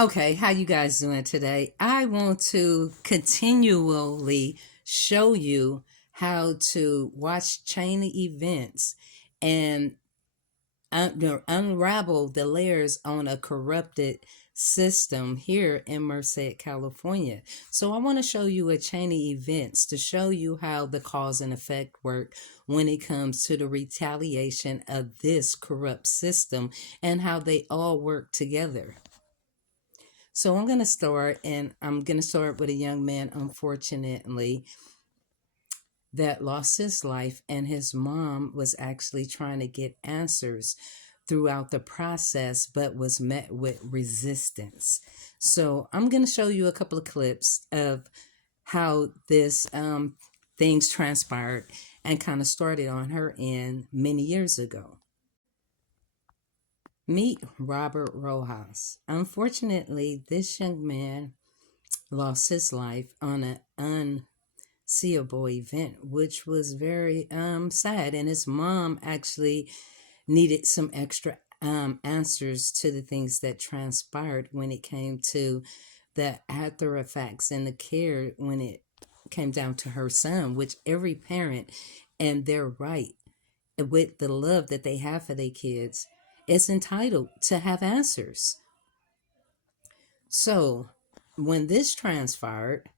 Okay, how you guys doing today? I want to continually show you how to watch chain of events and unravel the layers on a corrupted system here in Merced, California. So I want to show you a chain of events to show you how the cause and effect work when it comes to the retaliation of this corrupt system and how they all work together. So I'm going to start, and I'm going to start with a young man, unfortunately, that lost his life, and his mom was actually trying to get answers throughout the process, but was met with resistance. So I'm going to show you a couple of clips of how this things transpired and kind of started on her end many years ago. Meet Robert Rojas. Unfortunately, this young man lost his life on an unseeable event, which was very sad. And his mom actually needed some extra answers to the things that transpired when it came to the after effects and the care when it came down to her son, which every parent and their right with the love that they have for their kids is entitled to have answers. So when this transpired,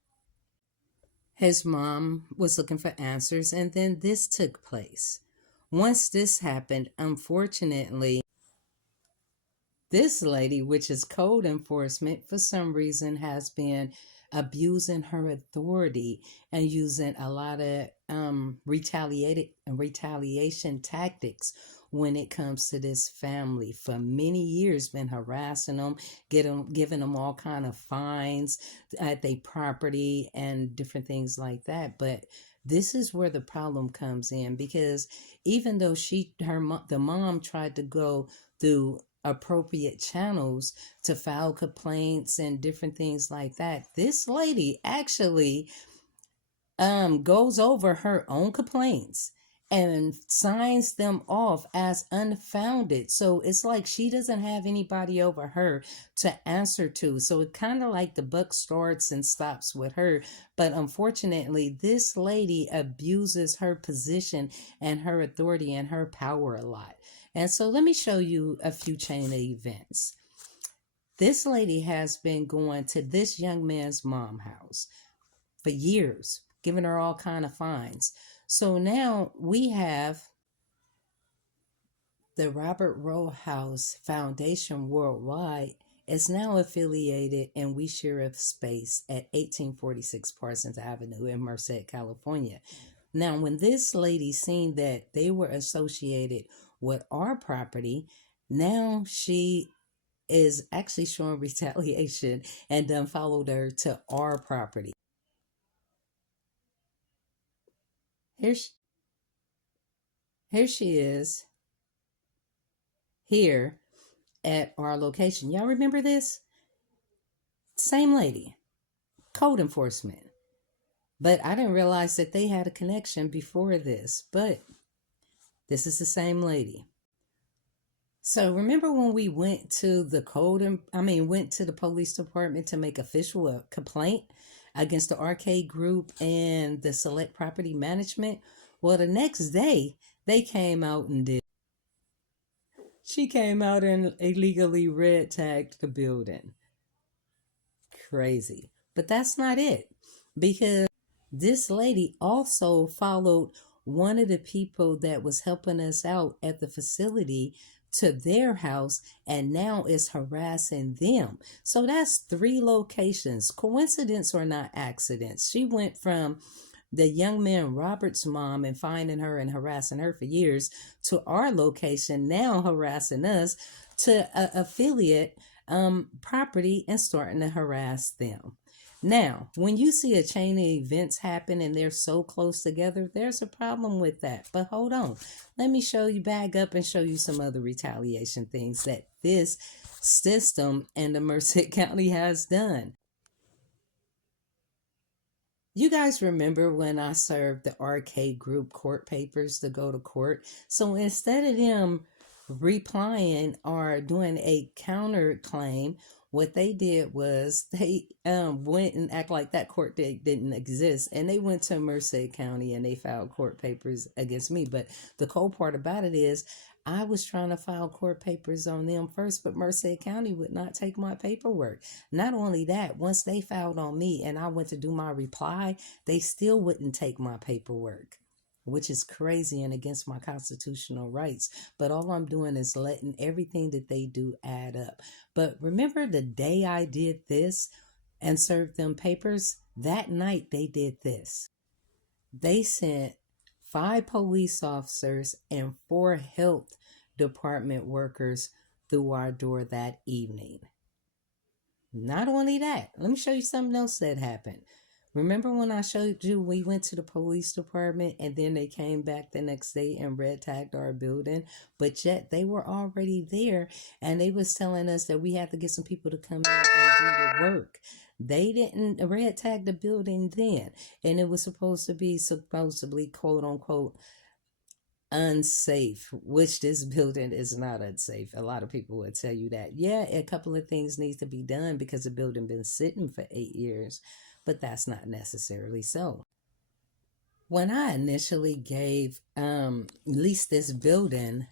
his mom was looking for answers, and then this took place. Once this happened, unfortunately, this lady, which is code enforcement, for some reason has been abusing her authority and using a lot of retaliation tactics when it comes to this family. For many years, been harassing them, giving them all kind of fines at their property and different things like that. But this is where the problem comes in, because even though the mom tried to go through appropriate channels to file complaints and different things like that, this lady actually goes over her own complaints and signs them off as unfounded. So it's like she doesn't have anybody over her to answer to. So it kind of like the buck starts and stops with her. But unfortunately, this lady abuses her position and her authority and her power a lot. And so let me show you a few chain of events. This lady has been going to this young man's mom house for years, giving her all kind of fines. So now we have the Robert Rojas Foundation Worldwide is now affiliated, and we share a space at 1846 Parsons Avenue in Merced, California. Now, when this lady seen that they were associated with our property, now she is actually showing retaliation and done followed her to our property. Here she, here she is here at our location. Y'all remember this? Same lady, code enforcement. But I didn't realize that they had a connection before this, but this is the same lady. So remember when we went to the went to the police department to make official a complaint against the Arcade Group and the Select Property Management? Well, the next day they came out and did. She came out and illegally red tagged the building. Crazy. But that's not it, because this lady also followed one of the people that was helping us out at the facility to their house and now is harassing them. So that's 3 locations. Coincidence or not accidents. She went from the young man Robert's mom and finding her and harassing her for years to our location now harassing us to affiliate property and starting to harass them. Now, when you see a chain of events happen and they're so close together, there's a problem with that. But hold on. Let me show you back up and show you some other retaliation things that this system and the Merced County has done. You guys remember when I served the Arcade Group court papers to go to court? So instead of them replying or doing a counterclaim, What they did was they went and act like that court date didn't exist, and they went to Merced County and they filed court papers against me. But the cold part about it is, I was trying to file court papers on them first, but Merced County would not take my paperwork. Not only that, once they filed on me and I went to do my reply, they still wouldn't take my paperwork, which is crazy and against my constitutional rights. But all I'm doing is letting everything that they do add up. But remember the day I did this and served them papers? That night they did this. They sent 5 police officers and 4 health department workers through our door that evening. Not only that, let me show you something else that happened. Remember when I showed you we went to the police department and then they came back the next day and red tagged our building? But yet they were already there and they was telling us that we had to get some people to come in and do the work. They didn't red tag the building then, and it was supposed to be supposedly quote unquote unsafe, which this building is not unsafe. A lot of people would tell you that. Yeah, a couple of things needs to be done because the building been sitting for 8 years, but that's not necessarily so. When I initially gave leased this building,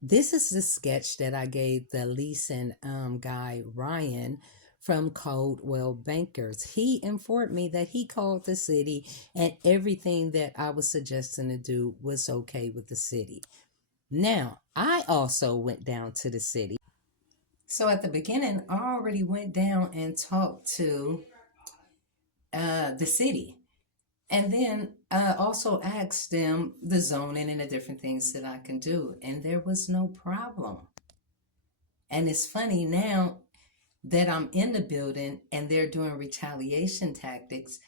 this is the sketch that I gave the leasing guy Ryan from Coldwell Bankers. He informed me that he called the city and everything that I was suggesting to do was okay with the city. Now, I also went down to the city. So at the beginning, I already went down and talked to the city. And then also asked them the zoning and the different things that I can do. And there was no problem. And it's funny now that I'm in the building and they're doing retaliation tactics.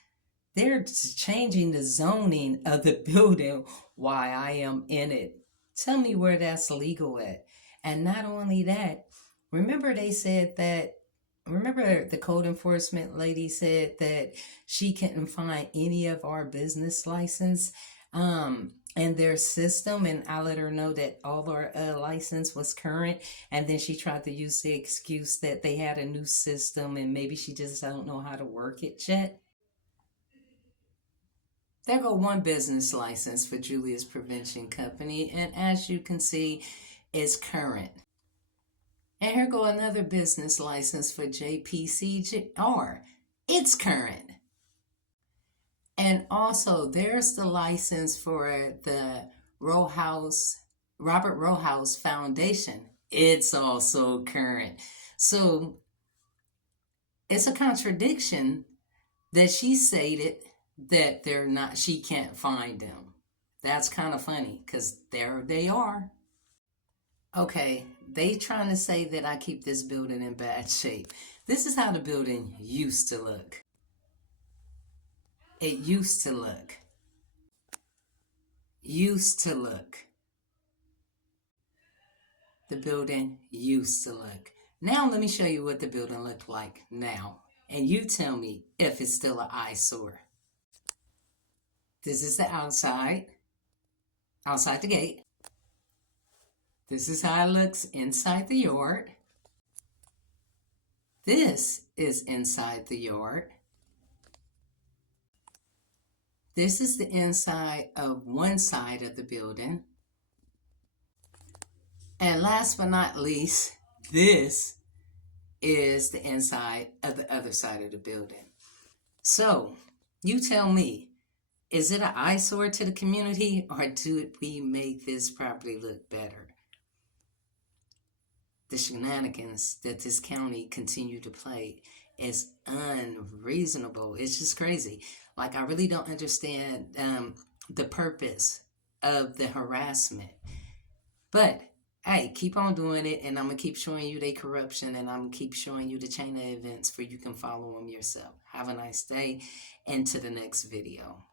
They're changing the zoning of the building while I am in it. Tell me where that's legal at. And not only that, remember they said that, remember the code enforcement lady said that she couldn't find any of our business license in their system, and I let her know that all our license was current, and then she tried to use the excuse that they had a new system and maybe she just don't know how to work it yet. There go one business license for Julia's Prevention Company, and as you can see, it's current. And here go another business license for JPCR. It's current. And also, there's the license for the Robert Rowehouse Foundation. It's also current. So it's a contradiction that she stated that they're not, she can't find them. That's kind of funny because there they are. Okay, they trying to say that I keep this building in bad shape. This is how the building used to look. It used to look. Used to look. The building used to look. Now let me show you what the building looked like now. And you tell me if it's still an eyesore. This is the outside the gate. This is how it looks inside the yard. This is inside the yard. This is the inside of one side of the building. And last but not least, this is the inside of the other side of the building. So, you tell me, is it an eyesore to the community, or do we make this property look better? The shenanigans that this county continue to play is unreasonable. It's just crazy. Like, I really don't understand the purpose of the harassment. But, hey, keep on doing it, and I'm going to keep showing you the corruption, and I'm going to keep showing you the chain of events for you can follow them yourself. Have a nice day, and to the next video.